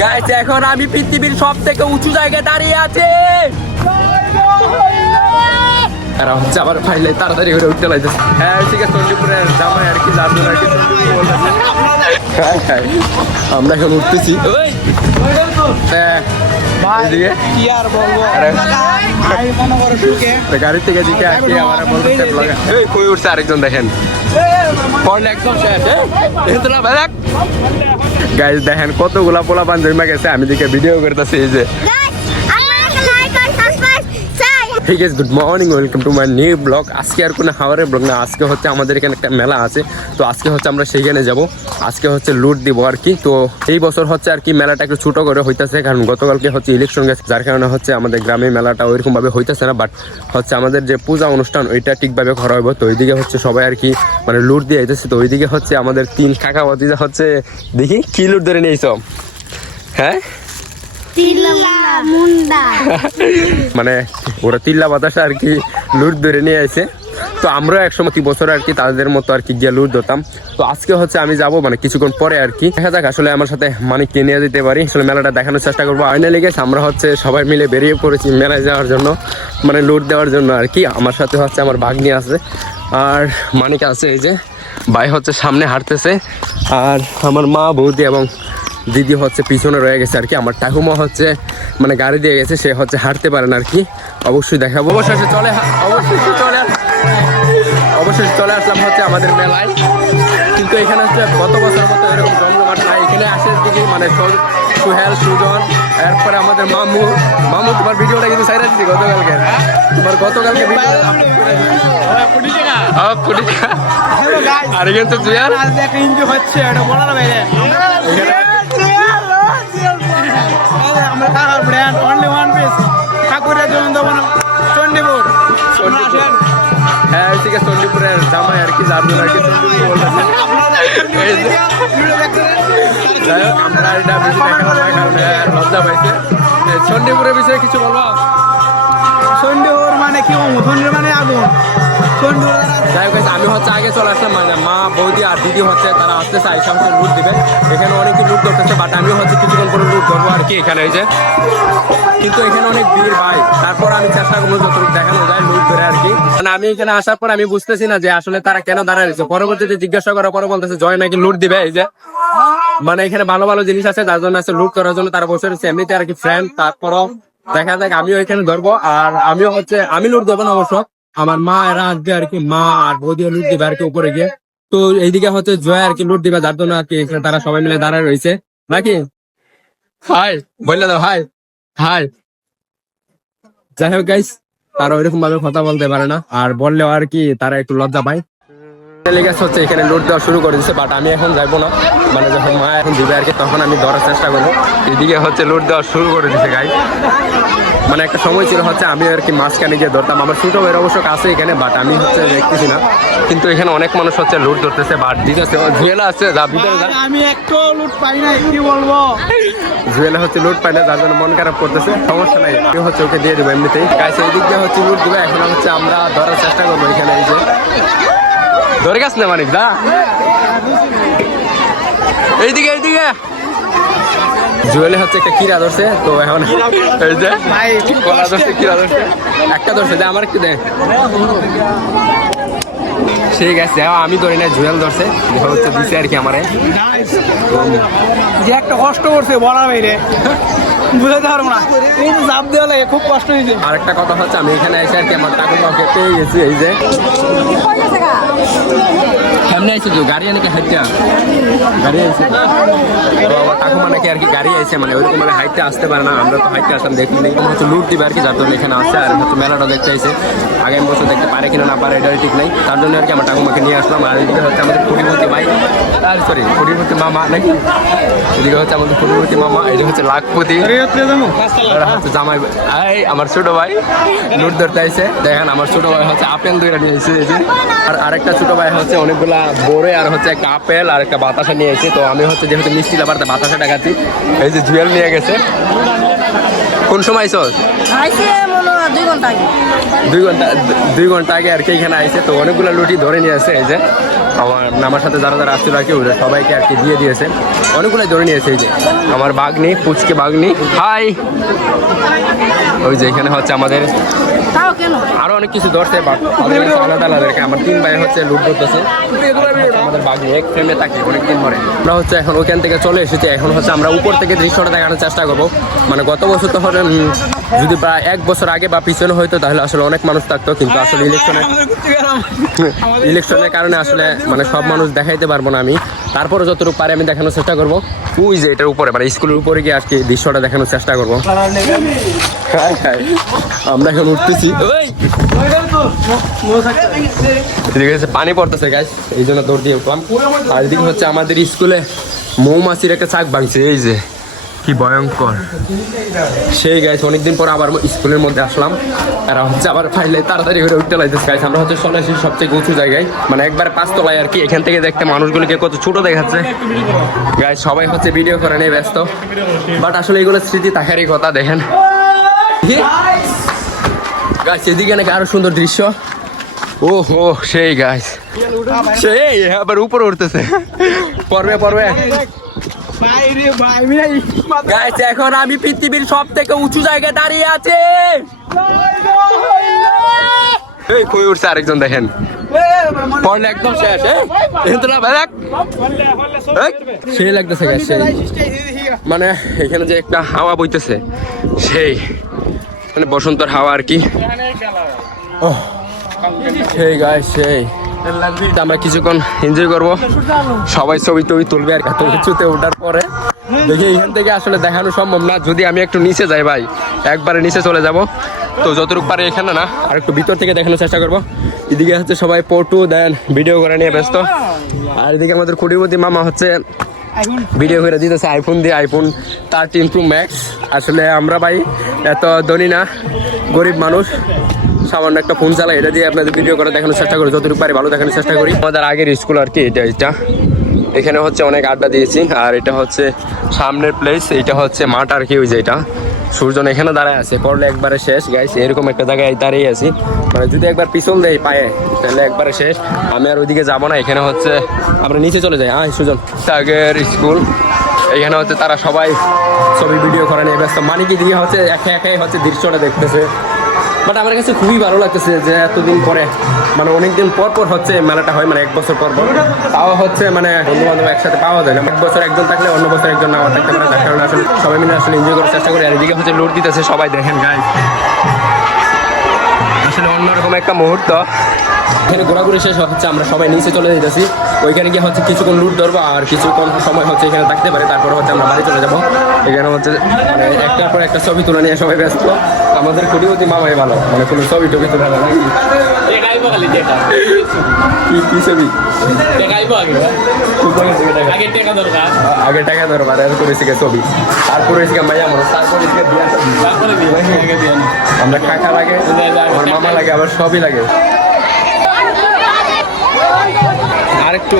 Guys এখন আমি পৃথিবীর সব থেকে উঁচু জায়গায় দাঁড়িয়ে আছি। আর হচ্ছে আবার ফাইলে তাড়াতাড়ি করে উঠতে লাগতেছে। হ্যাঁ ঠিক আছে, চণ্ডীপুরের জামাই আর কি যার আর কি আমরা এখন উঠতেছি। গাড়ি থেকে দিকে আসি আমার কই উঠছে আরেকজন দেখেন গাইস দেখেন কতগুলা পোলা পান জমা গেছে। আমি দিকে ভিডিও করতেছি এই যে। Hey guys, good morning, welcome to my new vlog. আজকে আর কোনো হাওয়ারের ব্লগ না, আজকে হচ্ছে আমাদের এখানে একটা মেলা আছে। তো আজকে হচ্ছে আমরা সেইখানে যাব, আজকে হচ্ছে লুট দিব আর কি। তো এই বছর হচ্ছে আর কি মেলাটা একটু ছোট করে হইতেছে, কারণ গতকালকে হচ্ছে ইলেকশন গেছে, যার কারণে হচ্ছে আমাদের গ্রামে মেলাটা ওইরকম ভাবে হইতেছে না। বাট হচ্ছে আমাদের যে পূজা অনুষ্ঠান ওইটা ঠিকভাবে করা হইব। তো ওইদিকে হচ্ছে সবাই আর কি মানে লুট দিয়ে আইতেছে। তো ওইদিকে হচ্ছে আমাদের 3 কাকা ভাতিজা হচ্ছে দেখি কি লুট ধরে নিয়েছ। হ্যাঁ মানে ওরা তিল্লা বাতাসা আর কি লুট ধরে নিয়ে আসে। তো আমরা একসময় কি বছর আর কি তাদের মতো আর কি গিয়ে লুট ধরতাম। তো আজকে হচ্ছে আমি যাব মানে কিছুক্ষণ পরে আর কি, দেখা যাক আসলে আমার সাথে মানিককে নিয়ে যেতে পারি, আসলে মেলাটা দেখানোর চেষ্টা করবো। ফাইনালি গেছে আমরা হচ্ছে সবাই মিলে বেরিয়ে পড়েছি মেলায় যাওয়ার জন্য, মানে লুট দেওয়ার জন্য আর কি। আমার সাথে হচ্ছে আমার ভাগ্নি আছে আর মানিক আছে, এই যে ভাই হচ্ছে সামনে হাঁটতেছে, আর আমার মা বৌদি এবং দিদি হচ্ছে পিছনে রয়ে গেছে আর কি। আমার ঠাকুমা হচ্ছে মানে গাড়ি দিয়ে গেছে, সে হচ্ছে হাঁটতে পারেন আর কি। অবশ্যই দেখাবো। অবশেষে চলে আসলাম হচ্ছে আমাদের মেলায়। কিন্তু এখানে হচ্ছে গত বছরের মতো এরকম জমজমাট নাই। এখানে আসে দিকে মানে সুহেল সুজন, এরপরে আমাদের মামু তোমার ভিডিওটা কিন্তু সাইরা দিচ্ছি গতকালকে, গতকালকে আর কিন্তু জুয়ার হচ্ছে হ্যাঁ ঠিক আছে, চণ্ডীপুরের জামাই আর কি যার আর কি আমরা এটা বেশি লজ্জা পাইছে। চণ্ডীপুরের বিষয়ে কিছু বলবো? চণ্ডীপুর মানে কি মানে আগুন। যাই হোক আমি হচ্ছে আগে চলে আসলাম, মানে মা বৌদি আর দিদি হচ্ছে তারা আসতেছে, আইসা হচ্ছে লুট দিবে। এখানে অনেকে লুট করতেছে, বাট আমি হচ্ছে কিছুক্ষণ করে লুট ধরবো আর কি এখানে। এই যে কিন্তু এখানে অনেক ভিড় ভাই, তারপর আমি চেষ্টা করবো যতটুকু দেখানো যায় লুট ধরে আর কি। মানে আমি এখানে আসার পর আমি বুঝতেছি না যে আসলে তারা কেন দাঁড়ায় রয়েছে। পরবর্তীতে জিজ্ঞাসা করার পরে বলতেছে জয় নাকি লুট দিবে। এই যে মানে এখানে ভালো ভালো জিনিস আছে যার জন্য আছে লুট করার জন্য তারা বসে রয়েছে এমনিতে আর কি ফ্রেন্ড। তারপরও দেখা যাক আমিও এখানে ধরবো, আর আমিও হচ্ছে আমি লুট দেবো না অবশ্য, আমার মা এরা আসবে আর কি, মা আর বৌদিও লুট দিবে আর কি উপরে গিয়ে। তো এইদিকে হচ্ছে জয় আর কি লুট দিবে, যার জন্য আর কি এখানে তারা সবাই মিলে দাঁড়ায় রয়েছে নাকি। হাই বললে দাও, হাই হাই। যাই হোক গাইস, তারা ওইরকম ভাবে কথা বলতে পারে না, আর বললেও আর কি তারা একটু লজ্জা পায়। হচ্ছে এখানে লুট দেওয়া শুরু করে দিচ্ছে, বাট আমি এখন যাইবো না, মানে যখন মা এখন দিবে আর কি তখন আমি ধরার চেষ্টা করবো। এদিকে হচ্ছে লুট দেওয়া শুরু করে দিচ্ছে গাই। মানে একটা সময় ছিল হচ্ছে আমি আর কি মাঝখানে গিয়ে ধরতাম, আমার ছোট ভাইয়ের অবশ্য কাছে এখানে, বাট আমি হচ্ছে দেখতেছি না। কিন্তু এখানে অনেক মানুষ হচ্ছে লুট ধরতেছে, বাট দিতেছে জুয়েলা আছে যা ভিতরে যা। আমি একটু লুট পাই না, কি বলবো, জুয়েলা হচ্ছে লুট পাই না, যার জন্য মন খারাপ করতেছে। সমস্যা নাই, আমি হচ্ছে ওকে দিয়ে দেবো এমনিতেই। গাইছে এই দিক দিয়ে হচ্ছে লুট দিবে, এখন হচ্ছে আমরা ধরার চেষ্টা করবো এখানে। এই যে ধরে গেছ না মানিক দা, এইদিকে জুয়েলে হচ্ছে একটা কিরা ধরছে। তো এখন এই যে কলা ধরছে, কিরা ধরছে, একটা ধরছে যে আমার একটু দেয় ঠিক আছে। আমি ধরি না, জুয়েল ধরছে হচ্ছে দিছে আর কি আমারে। যে একটা কষ্ট করছে বলার বাইরে, বুঝাতে পারবো না, এই যে চাপ দেওয়া লাগে খুব কষ্ট হয়েছে। আর একটা কথা হচ্ছে আমি এখানে এসে আর কি আমার ঠাকুমাকে পেয়ে গেছি। এই যে সামনে আইছে তো গাড়ি নাকি হাইটটা গাড়ি আইছে, আমার ঠাকুমা নাকি আর কি গাড়ি আইছে, মানে ওইরকম ভাবে হাইটটা আসতে পারে না। আমরা তো হাইটটা আসলাম দেখি নেই, হচ্ছে লুট দিবে আর কি, যার জন্য এখানে আসছে। আর হচ্ছে মেলাটা দেখতে আইছে, আগামী বছর দেখতে পারে কিনা না পারে এটা ঠিক নাই, তার জন্য আর কি আমার ঠাকুমাকে নিয়ে আসলাম। আর এদিকে হচ্ছে আমাদের ফুটিপতি ভাই, সরি ফুটিপতি মামা নাকি, এদিকে হচ্ছে আমাদের ফুটিপতি মামা, এই যে হচ্ছে লাখপতি হচ্ছে জামাই, এই আমার ছোট ভাই লুট ধরতে আইছে। দেখেন আমার ছোট ভাই হচ্ছে আপেল দুইটা নিয়ে এসেছে, এই যে। আর আরেকটা ছোট ভাই হচ্ছে অনেকগুলা বড়ে আর হচ্ছে একটা আপেল আর একটা বাতাসা নিয়ে এসেছে। তো আমি হচ্ছে যেহেতু মিষ্টি লাভার বাতাসাটা খাচ্ছি। এই যে জুয়েল নিয়ে গেছে। কোন সময় আইসো? 2 ঘন্টা আগে আর কি এখানে আইছে। তো অনেকগুলো লুটি ধরে নিয়ে আসে, এই যে আমার সাথে যারা যারা আসছিল আর কি ওরা সবাইকে আর কি দিয়ে দিয়েছে, অনেকগুলাই ধরে নিয়েছে। এই যে আমার বাগনি, পুচকে বাগনি, হাই। ওই যে এখানে হচ্ছে আমাদের আরো অনেক কিছু ধরছে, আলাদা আলাদা। আমার 3 ভাই হচ্ছে লুট করতেছে আমাদের বাগনি, এক ফ্রেমে থাকি অনেকদিন পরে। আমরা হচ্ছে এখন ওখান থেকে চলে এসেছি, এখন হচ্ছে আমরা উপর থেকে দৃশ্যটা দেখানোর চেষ্টা করবো। মানে গত বছর তো হলে যদি প্রায় 1 বছর আগে বা পিছনে হয়তো তাহলে আসলে অনেক মানুষ থাকতো, কিন্তু আসলে ইলেকশনের কারণে আসলে মানে সব মানুষ দেখাইতে পারবো না আমি, তারপরে যতটুকু পারে আমি দেখানোর চেষ্টা করবো। ওই যে এটার উপরে মানে স্কুলের উপরে গিয়ে আর কি দৃশ্যটা দেখানোর চেষ্টা করবো। আমরা এখন উঠতেছি, ঠিক আছে, পানি পড়তেছে গাইস, এই জন্য দৌড় দিয়ে উঠলাম। আর এদিকে হচ্ছে আমাদের স্কুলে মৌমাছির একটা চাক ভাঙছে, এই যে কি ভয়ঙ্কর সেই গাইস। অনেকদিন পর আবার স্কুলের মধ্যে আসলাম, তারা হচ্ছে আবার ফাইলে তাড়াতাড়ি করে উঠতে লাগতেছে গাইস। আমরা হচ্ছে চলে আসি সবচেয়ে উঁচু জায়গায়, মানে একবার 5 তলায় আর কি। এখান থেকে দেখতে মানুষগুলিকে কত ছোট দেখাচ্ছে গাইস, সবাই হচ্ছে ভিডিও করে নিয়ে ব্যস্ত, বাট আসলে এগুলো স্মৃতি থাকারই কথা। দেখেন গাইস এদিকে নাকি আরো সুন্দর দৃশ্য, ও হো সেই গাইস, সেই আবার উপরে উঠতেছে, পর্বে পর্বে গাইস। এখন আমি পৃথিবীর সব থেকে উঁচু জায়গায় দাঁড়িয়ে আছি। এই কই উঠছে আরেকজন, দেখেন পড়লে একদম শেষ। সেই লাগতেছে গাইস, সেই মানে এখানে যে একটা হাওয়া বইতেছে, সেই মানে বসন্তর হাওয়া আর কি। সেই গাইস, সেই আমরা কিছুক্ষণ এনজয় করবো, সবাই ছবি টবি তুলবে আর এত উঁচুতে ওঠার পরে। দেখি এখান থেকে আসলে দেখানো সম্ভব না, যদি আমি একটু নিচে যাই ভাই একবারে নিচে চলে যাব, তো যতটুকু পারে এখানে না আর একটু ভিতর থেকে দেখানোর চেষ্টা করবো। এদিকে হচ্ছে সবাই ফটো দেন, ভিডিও করে নিয়ে ব্যস্ত। আর এদিকে আমাদের কোটিপতি মামা হচ্ছে ভিডিও করে দিতেছে আইফোন দিয়ে, আইফোন 13 Pro Max। আসলে আমরা ভাই এত ধনী না, গরিব মানুষ, সামান্য একটা ফোন চালাই, এটা দিয়ে আপনাদের ভিডিও করে দেখানোর চেষ্টা করি, যতটুকু পারি ভালো দেখানোর চেষ্টা করি। আমাদের আগের স্কুল আর কি এটা এখানে হচ্ছে অনেক আড্ডা দিয়েছি। আর এটা হচ্ছে সামনের প্লেস, এটা হচ্ছে মাঠ আর কি। ওই যে এটা সূর্য এখানে দাঁড়ায় আছে, পড়লে একবারে শেষ গাইস। এরকম একটা জায়গায় দাঁড়িয়ে আছি, মানে যদি একবার পিছল দেয় পায়ে তাহলে একবারে শেষ। আমি আর ওইদিকে যাবো না, এখানে হচ্ছে আমরা নিচে চলে যাই। সুজন আগের স্কুল, এখানে হচ্ছে তারা সবাই ছবি ভিডিও করে নিয়ে ব্যস্ত। মানিকি দিয়ে হচ্ছে একে একে হচ্ছে দৃশ্যটা দেখতেছে, বাট আমার কাছে খুবই ভালো লাগতেছে যে এতদিন পরে, মানে অনেকদিন পর পর হচ্ছে মেলাটা হয়, মানে 1 বছর পর পর। তাও হচ্ছে মানে বন্ধু বান্ধব একসাথে পাওয়া যায় না, 1 বছর একজন থাকলে অন্য বছর একজন নাও থাকতে পারে, যার কারণে আসলে সবাই মিলে আসলে এনজয় করার চেষ্টা করি। আর এদিকে হচ্ছে লুট দিতেছে সবাই, দেখেন গাইস, আসলে অন্যরকম একটা মুহূর্ত। এখানে ঘোরাঘুরি শেষ হচ্ছে, আমরা সবাই নিচে চলে যেতেছি, ওইখানে গিয়ে হচ্ছে কিছুক্ষণ লুট ধরবো আর কিছুক্ষণ সময় হচ্ছে এখানে থাকতে পারে, তারপরে হচ্ছে আমরা বাড়ি চলে যাবো। এখানে হচ্ছে মানে একটার পর একটা ছবি তুলে নিয়ে সবাই ব্যস্ত। আমাদের কোটিপতি মামাই ভালো, মানে কোনো ছবি টবি তুলে না, নাকি কি ছবি আগে টাকা দরকার, আর করেছি ছবি, তারপরে মাইয়া মানুষ, তারপরে আমরা কাকা লাগে, আমার মামা লাগে, আবার সবই লাগে। আরেকটু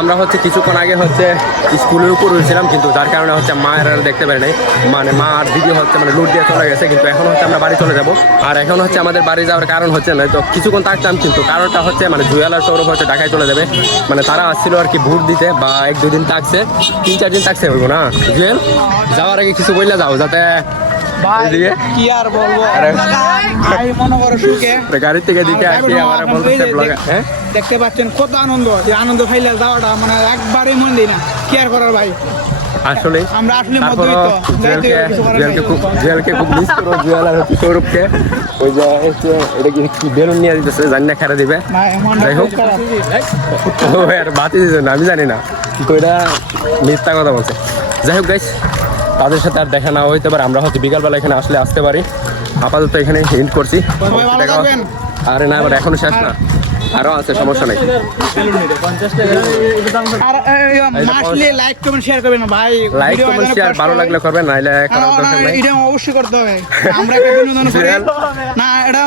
আমরা হচ্ছে কিছুক্ষণ আগে হচ্ছে স্কুলের উপর উঠছিলাম, কিন্তু যার কারণে হচ্ছে মায়ের দেখতে পারি নাই, মানে মা আর দিদি হচ্ছে মানে লুট দিয়ে চলে গেছে। কিন্তু এখন হচ্ছে আমরা বাড়ি চলে যাব। আর এখন হচ্ছে আমাদের বাড়ি যাওয়ার কারণ হচ্ছে না, তো কিছুক্ষণ থাকতাম, কিন্তু কারণটা হচ্ছে মানে জুয়েলার সৌরভ হচ্ছে ঢাকায় চলে যাবে, মানে তারা আসছিল আর কি ভোট দিতে, বা 1-2 দিন থাকছে, 3-4 দিন থাকছে হইব না। জুয়েল যাওয়ার আগে কিছু বললে যাও, যাতে কি আর বলবো, মনে করো সুখে গাড়ি থেকে দিকে আসি। আমার বলতেছে হ্যাঁ দেখতে পাচ্ছেন কত আনন্দ, যে আনন্দ ফাইলে যাওয়াটা মানে একবারই মন দিই না, কি আর করার ভাই। আসলে আমরা আসলে জুয়েলকে খুব মিস করো, জুয়েল আর হচ্ছে সৌরভকে। ওই যে এটা কি বেলুন নিয়ে দিতেছে, জানি না খেলা দিবে, যাই হোক আর বাতি দিতে না, আমি জানি না, তো এটা মিথ্যা কথা বলছে। যাই হোক গাইস, তাদের সাথে আর দেখা না হইতে পারে, আমরা হয়তো বিকালবেলা এখানে আসতে পারি। আপাতত এখানে এন্ড করছি। আরে না, এবার এখনো শেষ না, আরো আছে, সমস্যা নেই। লাইক কমেন্ট শেয়ার করবেন ভাই, লাইক কমেন্ট শেয়ার ভালো লাগলে করবেন, নাইলে করার দরকার নাই। এটা অবশ্যই করতে হবে, আমরা একটা বিনোদন করি না, এটা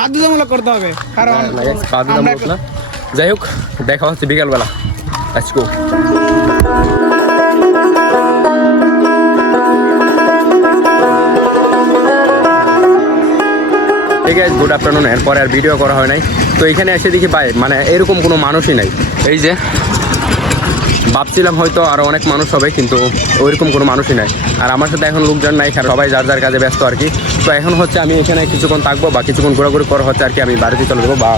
বাধ্যতামূলক করতে হবে, কারণ বাধ্যতামূলক না। যাই হোক, দেখা হচ্ছে বিকালবেলা। Let's go. ঠিক আছে, গুড আফটারনুন। এরপরে আর ভিডিও করা হয় নাই। তো এখানে এসে দেখি ভাই মানে এরকম কোনো মানুষই নাই। এই যে ভাবছিলাম হয়তো আরও অনেক মানুষ হবে, কিন্তু ওইরকম কোনো মানুষই নাই। আর আমার সাথে এখন লোকজন নাই, কারণ সবাই যার যার কাজে ব্যস্ত আর কি। তো এখন হচ্ছে আমি এখানে কিছুক্ষণ থাকবো বা কিছুক্ষণ ঘোরাঘুরি করা হচ্ছে আর কি, আমি বাড়িতে চলে যাবো। বা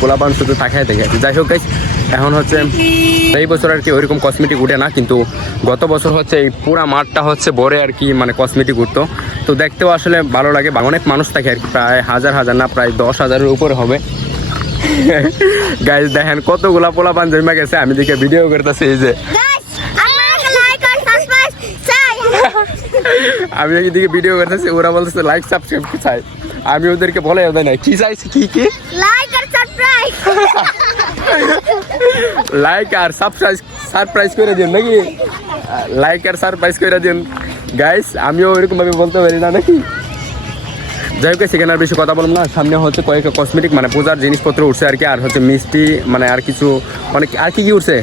পোলাবান শুধু তাকায় দেখে আছে। যাই হোক গাইস, এখন হচ্ছে এই বছর আর কি ওইরকম কসমেটিক উঠে না, কিন্তু গত বছর হচ্ছে এই পুরা মাঠটা হচ্ছে ভরে আর কি মানে কসমেটিক উঠতো। তো দেখতেও আসলে ভালো লাগে, বা অনেক মানুষ থাকে আর কি, প্রায় হাজার হাজার না প্রায় 10,000-এর উপরে হবে। গাইস দেখেন কতগুলা পোলাপান জমা গেছে, আমি দেখে ভিডিও করতেছি। এই যে আমি এদিকে ভিডিও করতেছি, ওরা বলতেছে লাইক সাবস্ক্রাইব চাই। আমি ওদেরকে বলে ওদের নাই কি চাইছি, কি লাইক আর সাবস্ক্রাইব লাইক আর সারপ্রাইজ করে দিন নাকি, লাইক আর সারপ্রাইজ করে দিন গাইস। আমিও ওইরকম ভাবে বলতে পারি না নাকি। যাই হোক সেখানে আর বেশি কথা বললাম না। সামনে হচ্ছে কয়েকটা কসমেটিক মানে পূজার জিনিসপত্র উঠছে আর কি, আর হচ্ছে মিষ্টি মানে আর কিছু অনেক আর কি উঠছে,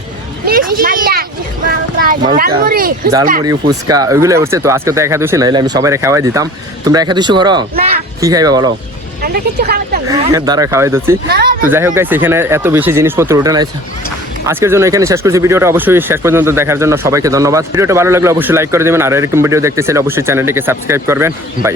ঝালমুড়ি ফুচকা ওইগুলো উঠছে। তো আজকে তো একাদশী, নাইলে আমি সবাই খাওয়াই দিতাম। তোমরা একাদশী করো, কি খাইবা বলো? দ্বারা খাওয়াই দিচ্ছি। তো যাই হোক গাইস, এখানে এত বেশি জিনিসপত্র উঠে নাই। আজকের জন্য এখানে শেষ করছি ভিডিওটা। অবশ্যই শেষ পর্যন্ত দেখার জন্য সবাইকে ধন্যবাদ। ভিডিওটা ভালো লাগলে অবশ্যই লাইক করে দেবেন, আর এরকম ভিডিও দেখতে চাইলে অবশ্যই চ্যানেলটিকে সাবস্ক্রাইব করবেন। বাই।